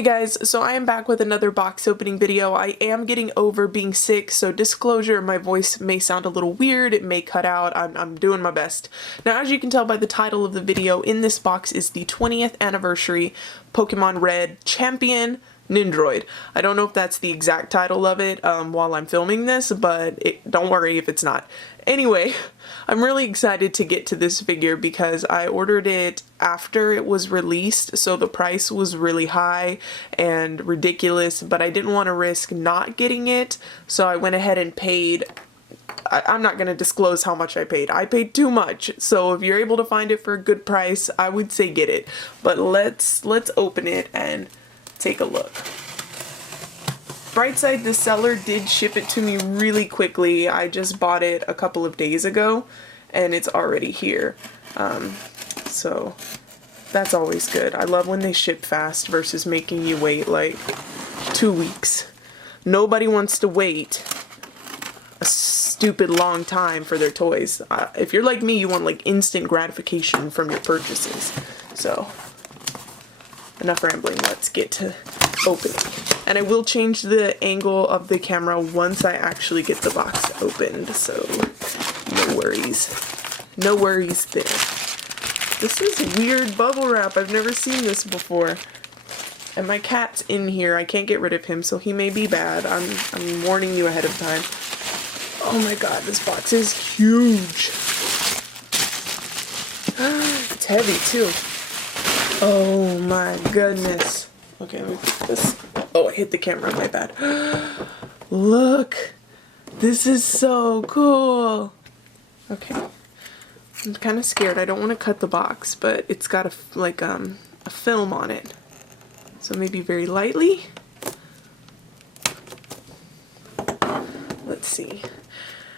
Hey guys, so I am back with another box opening video. I am getting over being sick, so disclosure, my voice may sound a little weird, it may cut out, I'm doing my best. Now as you can tell by the title of the video, in this box is the 20th anniversary Pokemon Red Champion Nendoroid. I don't know if that's the exact title of it while I'm filming this, but don't worry if it's not. Anyway, I'm really excited to get to this figure because I ordered it after it was released, so the price was really high and ridiculous, but I didn't want to risk not getting it, so I went ahead and paid. I'm not going to disclose how much I paid. I paid too much, so if you're able to find it for a good price, I would say get it. But let's open it and take a look. Bright side, the seller did ship it to me really quickly. I just bought it a couple of days ago and it's already here. So that's always good. I love when they ship fast versus making you wait like 2 weeks. Nobody wants to wait a stupid long time for their toys. If you're like me, you want like instant gratification from your purchases. So enough rambling, let's get to opening. And I will change the angle of the camera once I actually get the box opened, so no worries. No worries there. This is weird bubble wrap. I've never seen this before. And my cat's in here. I can't get rid of him, so he may be bad. I'm warning you ahead of time. Oh my god, this box is huge. It's heavy too. Oh my goodness. Okay, let me put this. Oh, I hit the camera, my bad. Look! This is so cool! Okay. I'm kind of scared. I don't want to cut the box, but it's got a film on it. So maybe very lightly. Let's see.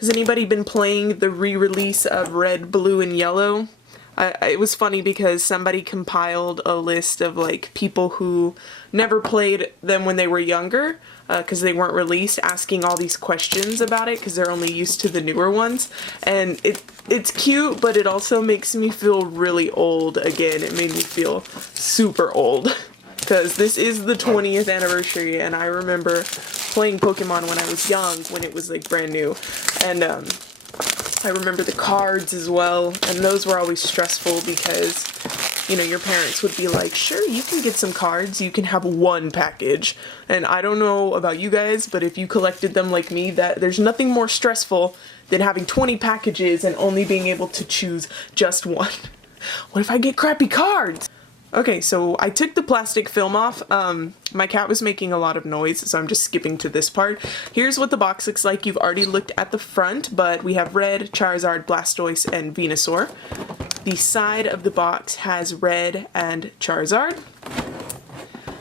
Has anybody been playing the re-release of Red, Blue, and Yellow? It was funny because somebody compiled a list of like people who never played them when they were younger because they weren't released, asking all these questions about it because they're only used to the newer ones. And it's cute, but it also makes me feel really old again. It made me feel super old because this is the 20th anniversary and I remember playing Pokemon when I was young, when it was like brand new. And I remember the cards as well, and those were always stressful because, you know, your parents would be like, sure, you can get some cards, you can have one package. And I don't know about you guys, but if you collected them like me, there's nothing more stressful than having 20 packages and only being able to choose just one. What if I get crappy cards? Okay, so I took the plastic film off. My cat was making a lot of noise, so I'm just skipping to this part. Here's what the box looks like. You've already looked at the front, but we have Red, Charizard, Blastoise, and Venusaur. The side of the box has Red and Charizard.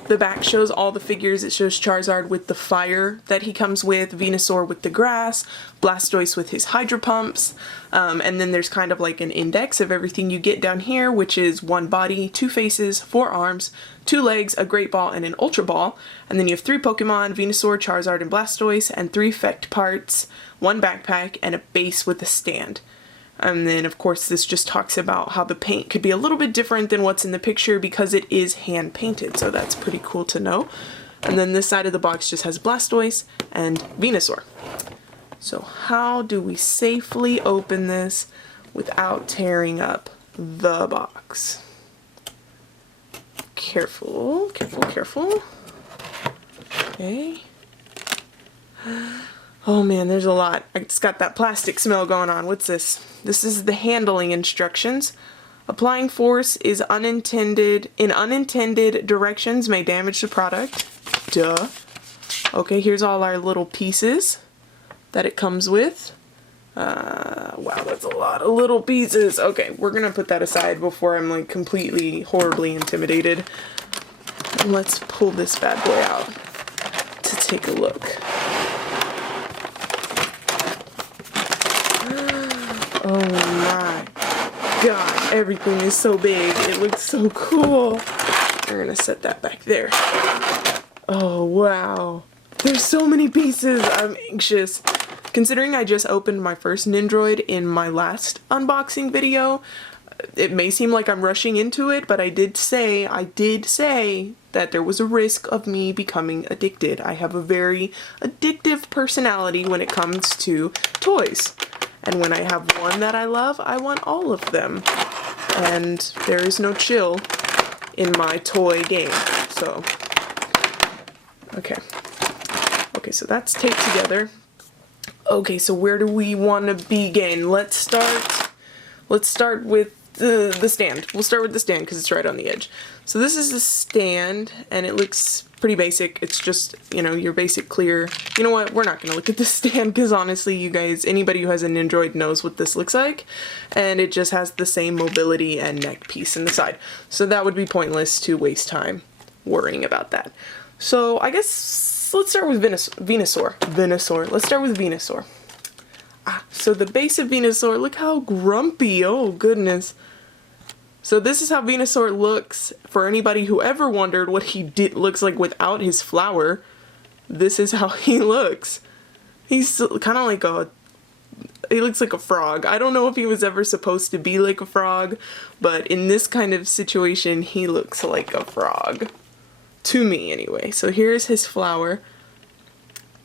The back shows all the figures. It shows Charizard with the fire that he comes with, Venusaur with the grass, Blastoise with his Hydro Pumps, and then there's kind of like an index of everything you get down here, which is 1 body, 2 faces, 4 arms, 2 legs, a Great Ball, and an Ultra Ball. And then you have 3 Pokemon, Venusaur, Charizard, and Blastoise, and 3 effect parts, 1 backpack, and a base with a stand. And then, of course, this just talks about how the paint could be a little bit different than what's in the picture because it is hand-painted, so that's pretty cool to know. And then this side of the box just has Blastoise and Venusaur. So how do we safely open this without tearing up the box? Careful, careful, careful. Okay. Oh man, there's a lot. It's got that plastic smell going on. What's this? This is the handling instructions. Applying force is unintended directions may damage the product. Duh. Okay, here's all our little pieces that it comes with. Wow, that's a lot of little pieces. Okay, we're gonna put that aside before I'm like completely horribly intimidated. And let's pull this bad boy out to take a look. Oh my god, everything is so big. It looks so cool. We're gonna set that back there. Oh wow. There's so many pieces. I'm anxious. Considering I just opened my first Nendoroid in my last unboxing video, it may seem like I'm rushing into it, but I did say that there was a risk of me becoming addicted. I have a very addictive personality when it comes to toys. And when I have one that I love, I want all of them. And there is no chill in my toy game. So, okay. Okay, so that's taped together. Okay, so where do we want to begin? Let's start with the stand. We'll start with the stand because it's right on the edge. So this is the stand, and it looks pretty basic. It's just, you know, your basic clear. You know what? We're not going to look at the stand because honestly, you guys, anybody who has a Nendoroid knows what this looks like. And it just has the same mobility and neck piece in the side. So that would be pointless to waste time worrying about that. So I guess let's start with Venusaur. Let's start with Venusaur. So the base of Venusaur, look how grumpy, oh goodness. So this is how Venusaur looks for anybody who ever wondered what he looks like without his flower. This is how he looks. He's kind of like he looks like a frog. I don't know if he was ever supposed to be like a frog, but in this kind of situation, he looks like a frog. To me anyway. So here's his flower,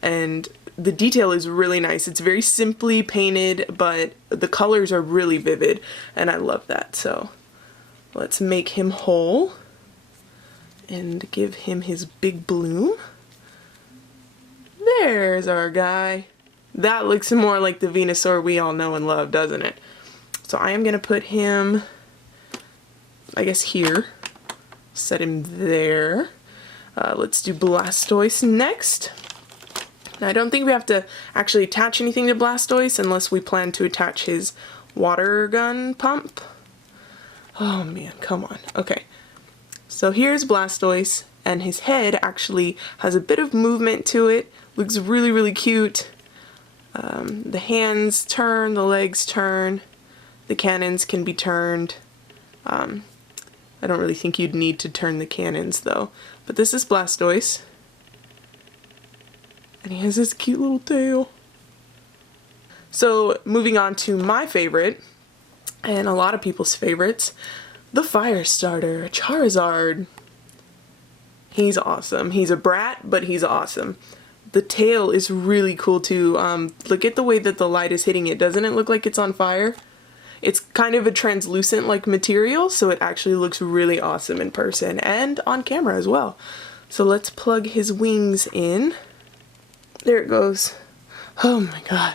and the detail is really nice. It's very simply painted, but the colors are really vivid, and I love that. So let's make him whole and give him his big bloom. There's our guy. That looks more like the Venusaur we all know and love, doesn't it? So I am going to put him, I guess, here. Set him there. Let's do Blastoise next. Now, I don't think we have to actually attach anything to Blastoise unless we plan to attach his water gun pump. Oh man, come on. Okay, so here's Blastoise, and his head actually has a bit of movement to it. Looks really, really cute. The hands turn, the legs turn, the cannons can be turned. I don't really think you'd need to turn the cannons though. But this is Blastoise. And he has this cute little tail. So moving on to my favorite, and a lot of people's favorites, the fire starter, Charizard. He's awesome. He's a brat, but he's awesome. The tail is really cool too. Look at the way that the light is hitting it. Doesn't it look like it's on fire? It's kind of a translucent like material, so it actually looks really awesome in person and on camera as well. So let's plug his wings in. There it goes. Oh my god.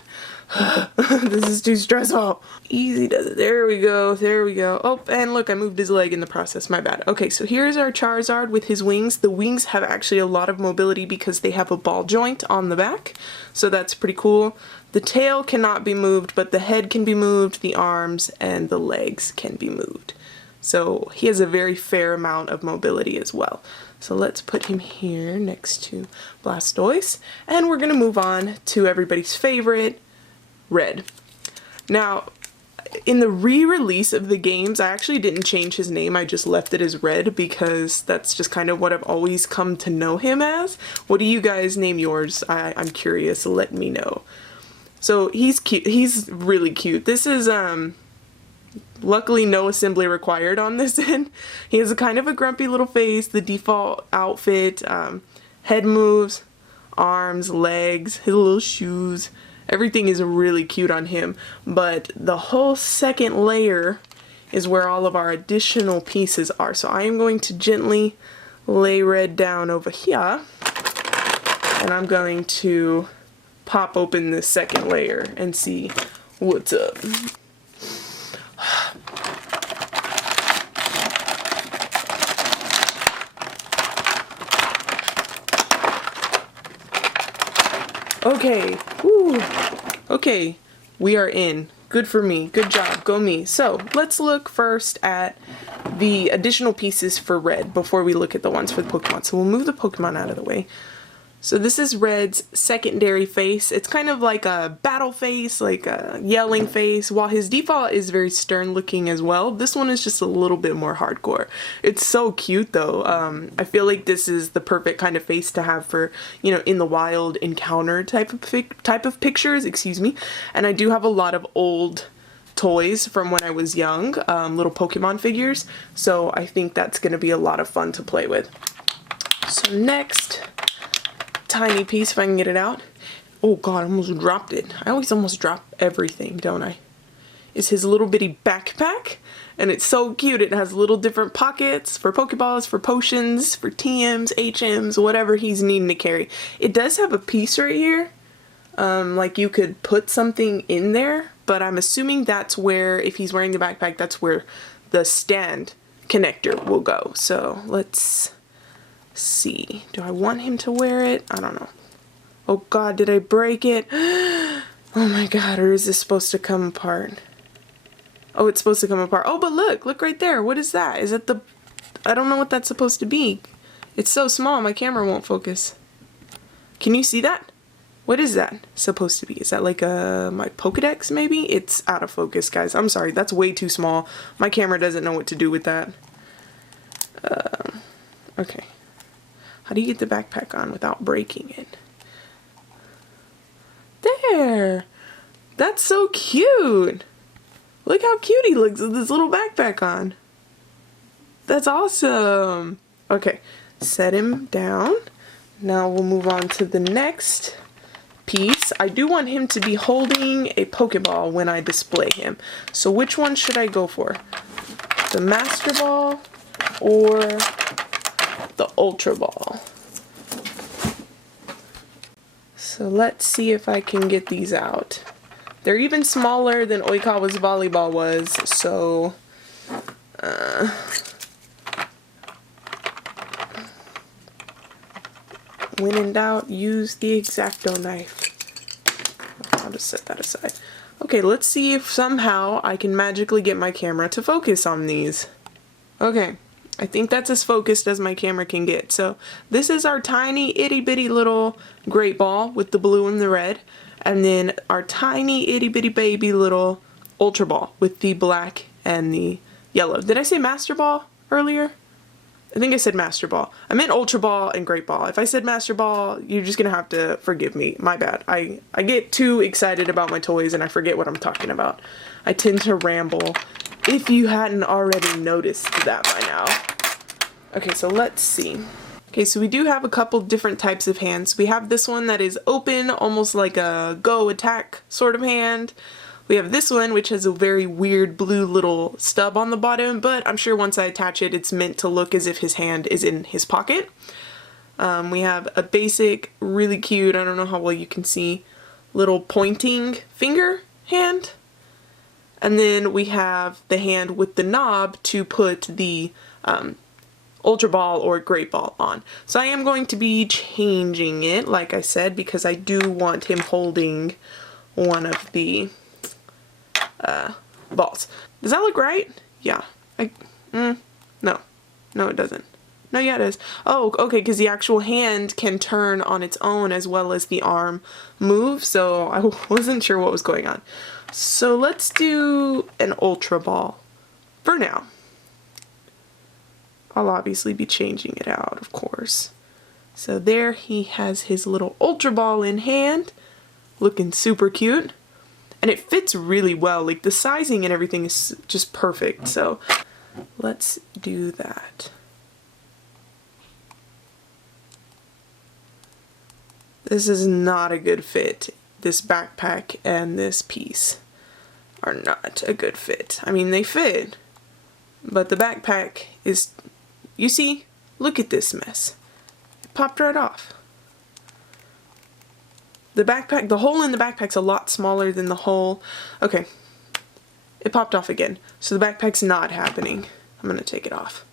This is too stressful. Easy does it. There we go. There we go. Oh, and look, I moved his leg in the process. My bad. Okay, so here's our Charizard with his wings. The wings have actually a lot of mobility because they have a ball joint on the back. So that's pretty cool. The tail cannot be moved, but the head can be moved, the arms and the legs can be moved. So he has a very fair amount of mobility as well. So let's put him here next to Blastoise. And we're going to move on to everybody's favorite, Red. Now, in the re-release of the games, I actually didn't change his name. I just left it as Red because that's just kind of what I've always come to know him as. What do you guys name yours? I'm curious. Let me know. So he's cute. He's really cute. This is, luckily no assembly required on this end. He has a kind of a grumpy little face, the default outfit, head moves, arms, legs, his little shoes. Everything is really cute on him, but the whole second layer is where all of our additional pieces are. So I am going to gently lay Red down over here, and I'm going to pop open this second layer and see what's up. Okay, whew. Okay, we are in. Good for me. Good job. Go me. So let's look first at the additional pieces for Red before we look at the ones for the Pokemon. So we'll move the Pokemon out of the way. So this is Red's secondary face. It's kind of like a battle face, like a yelling face. While his default is very stern looking as well, this one is just a little bit more hardcore. It's so cute though. I feel like this is the perfect kind of face to have for, you know, in the wild encounter type of pictures, excuse me. And I do have a lot of old toys from when I was young, little Pokemon figures, so I think that's going to be a lot of fun to play with. So next, tiny piece, if I can get it out. Oh god, I almost dropped it. I always almost drop everything, don't I? Is his little bitty backpack, and it's so cute. It has little different pockets for Pokeballs, for potions, for TMs, HMs, whatever he's needing to carry. It does have a piece right here, like you could put something in there, but I'm assuming that's where, if he's wearing the backpack, that's where the stand connector will go. So let's see. Do I want him to wear it? I don't know. Oh god, did I break it? Oh my god, or is this supposed to come apart? Oh, it's supposed to come apart. Oh, but look right there. What is that? Is that the... I don't know what that's supposed to be. It's so small, my camera won't focus. Can you see that? What is that supposed to be? Is that like my Pokedex maybe? It's out of focus, guys. I'm sorry, that's way too small. My camera doesn't know what to do with that. Okay. How do you get the backpack on without breaking it? There! That's so cute! Look how cute he looks with this little backpack on. That's awesome! Okay, set him down. Now we'll move on to the next piece. I do want him to be holding a Pokeball when I display him. So which one should I go for? The Master Ball or the Ultra Ball? So let's see if I can get these out. They're even smaller than Oikawa's volleyball was, so when in doubt, use the X-Acto knife. I'll just set that aside. Okay, let's see if somehow I can magically get my camera to focus on these. Okay. I think that's as focused as my camera can get. So this is our tiny itty bitty little great ball with the blue and the red, and then our tiny itty bitty baby little ultra ball with the black and the yellow. Did I say master ball earlier? I think I said master ball. I meant ultra ball and great ball. If I said master ball, you're just gonna have to forgive me. My bad. I get too excited about my toys and I forget what I'm talking about. I tend to ramble. If you hadn't already noticed that by now. Okay, so let's see. Okay, so we do have a couple different types of hands. We have this one that is open, almost like a go attack sort of hand. We have this one, which has a very weird blue little stub on the bottom, but I'm sure once I attach it, it's meant to look as if his hand is in his pocket. We have a basic, really cute, I don't know how well you can see, little pointing finger hand. And then we have the hand with the knob to put the Ultra Ball or Great Ball on. So I am going to be changing it, like I said, because I do want him holding one of the balls. Does that look right? Yeah. No. No, it doesn't. No, yeah, it is. Oh, okay, because the actual hand can turn on its own as well as the arm move, so I wasn't sure what was going on. So let's do an Ultra Ball for now. I'll obviously be changing it out, of course. So there he has his little Ultra Ball in hand, looking super cute. And it fits really well, like the sizing and everything is just perfect, so let's do that. This is not a good fit. This backpack and this piece are not a good fit. I mean, they fit, but the backpack is, you see, look at this mess. It popped right off. The backpack, the hole in the backpack's a lot smaller than the hole. Okay, it popped off again. So the backpack's not happening. I'm gonna take it off.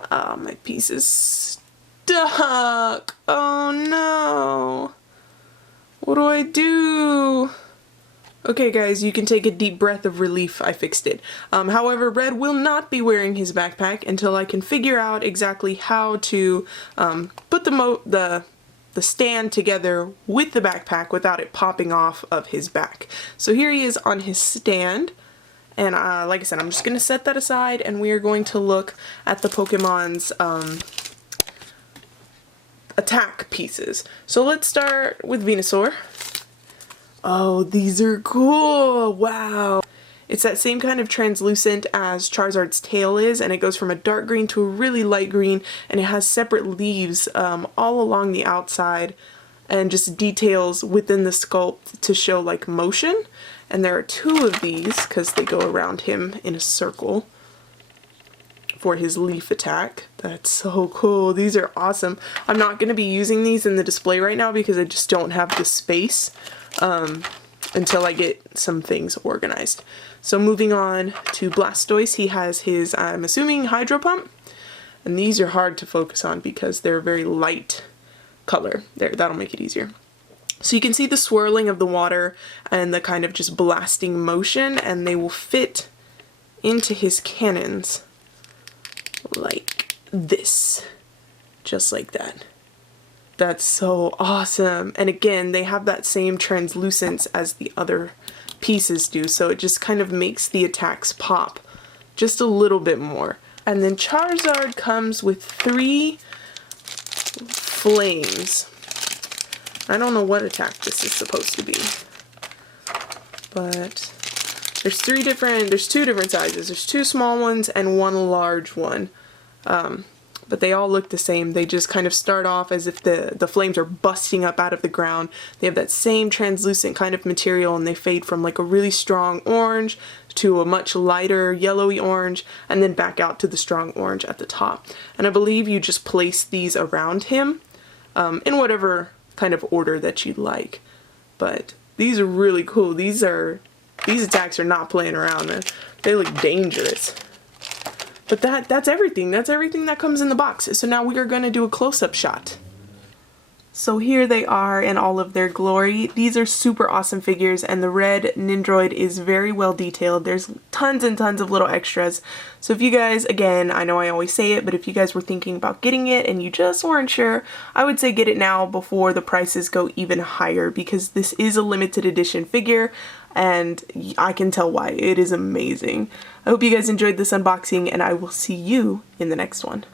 My piece is stuck. Oh no. What do I do? Okay guys, you can take a deep breath of relief. I fixed it. However, Red will not be wearing his backpack until I can figure out exactly how to put the stand together with the backpack without it popping off of his back. So here he is on his stand, and like I said, I'm just going to set that aside and we are going to look at the Pokemon's attack pieces. So let's start with Venusaur. Oh, these are cool. Wow. It's that same kind of translucent as Charizard's tail is, and it goes from a dark green to a really light green, and it has separate leaves all along the outside and just details within the sculpt to show like motion. And there are two of these because they go around him in a circle for his leaf attack. That's so cool. These are awesome. I'm not going to be using these in the display right now because I just don't have the space until I get some things organized. So moving on to Blastoise, he has his, I'm assuming, Hydro Pump. And these are hard to focus on because they're very light color. There, that'll make it easier. So you can see the swirling of the water and the kind of just blasting motion, and they will fit into his cannons like this, just like that. That's so awesome. And again, they have that same translucence as the other pieces do, so it just kind of makes the attacks pop just a little bit more. And then Charizard comes with 3 flames. I don't know what attack this is supposed to be, but there's 2 different sizes. There's 2 small ones and 1 large one. But they all look the same. They just kind of start off as if the flames are busting up out of the ground. They have that same translucent kind of material, and they fade from like a really strong orange to a much lighter yellowy orange, and then back out to the strong orange at the top. And I believe you just place these around him in whatever kind of order that you'd like. But these are really cool. These attacks are not playing around. They look dangerous. But that's everything. That's everything that comes in the box. So now we are going to do a close-up shot. So here they are in all of their glory. These are super awesome figures, and the red Nendoroid is very well detailed. There's tons and tons of little extras. So if you guys, again, I know I always say it, but if you guys were thinking about getting it and you just weren't sure, I would say get it now before the prices go even higher, because this is a limited edition figure, and I can tell why. It is amazing. I hope you guys enjoyed this unboxing, and I will see you in the next one.